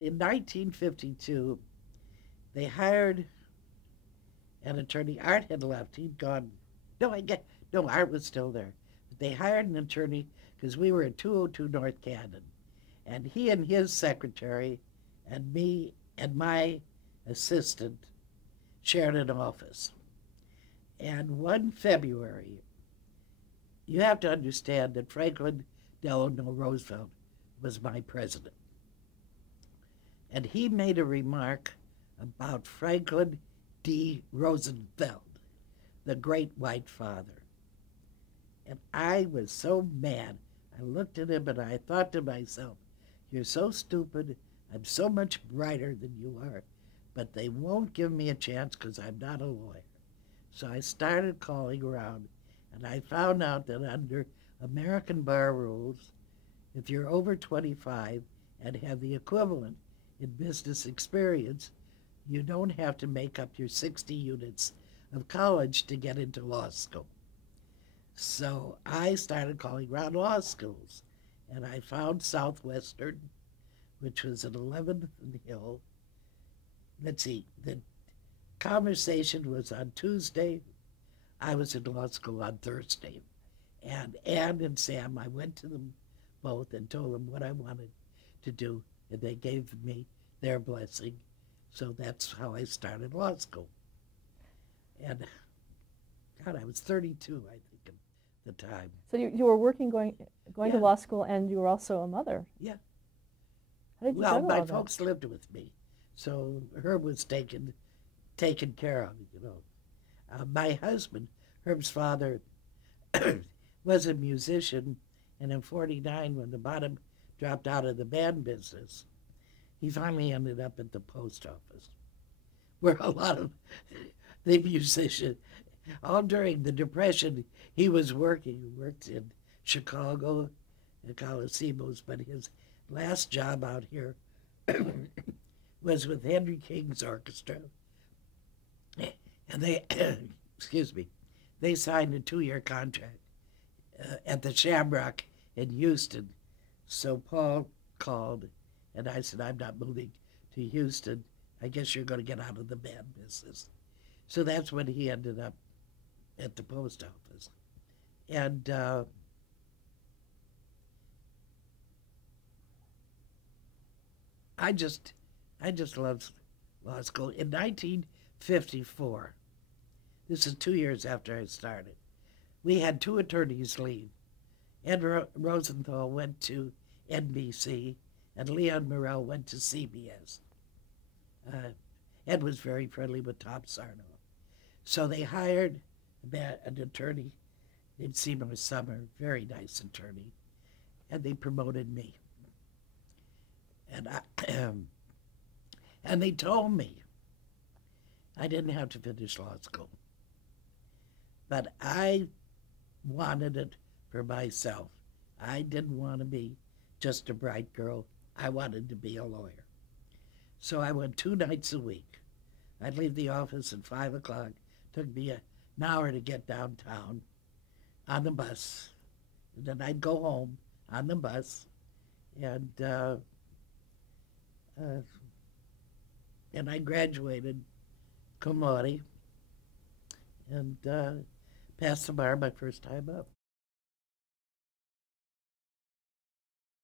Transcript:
In 1952, they hired an attorney. Art had left. He'd gone. No, no. Art was still there. But they hired an attorney because we were at 202 North Cannon, and he and his secretary, and me and my assistant shared an office. And one February, you have to understand that Franklin Delano Roosevelt was my president, and he made a remark about Franklin D. Roosevelt, the great white father. And I was so mad. I looked at him and I thought to myself, you're so stupid. I'm so much brighter than you are, but they won't give me a chance because I'm not a lawyer. So I started calling around, and I found out that under American bar rules, if you're over 25 and have the equivalent in business experience, you don't have to make up your 60 units of college to get into law school. So I started calling around law schools, and I found Southwestern, which was at 11th and Hill. Let's see, the conversation was on Tuesday. I was in law school on Thursday. And Ann and Sam, I went to them both and told them what I wanted to do, and they gave me their blessing. So that's how I started law school. And God, I was 32, I think, at the time. So you were working, going to Yeah. law school, and you were also a mother. Yeah. How did you Well, juggle my all that? folks lived with me, so Herb was taken care of, you know. My husband, Herb's father, was a musician, and in '49, when the bottom dropped out of the band business, he finally ended up at the post office, where a lot of the musicians, all during the Depression, he was working. He worked in Chicago at Coliseumos, but his last job out here was with Henry King's orchestra, and they, excuse me, they signed a 2-year contract at the Shamrock in Houston. So Paul called, and I said, I'm not moving to Houston. I guess you're going to get out of the band business. So that's when he ended up at the post office. And I just, I just love law school. In 1954, this is 2 years after I started, we had two attorneys leave. Ed Rosenthal went to NBC, and Leon Morrell went to CBS. Uh, Ed was very friendly with Tom Sarno. So they hired an attorney named Seymour Summer, very nice attorney, and they promoted me. And and they told me I didn't have to finish law school, but I wanted it for myself. I didn't want to be just a bright girl. I wanted to be a lawyer. So I went 2 nights a week. I'd leave the office at 5 o'clock. Took me an hour to get downtown on the bus. And then I'd go home on the bus, and uh, and I graduated cum laude and passed the bar my first time up.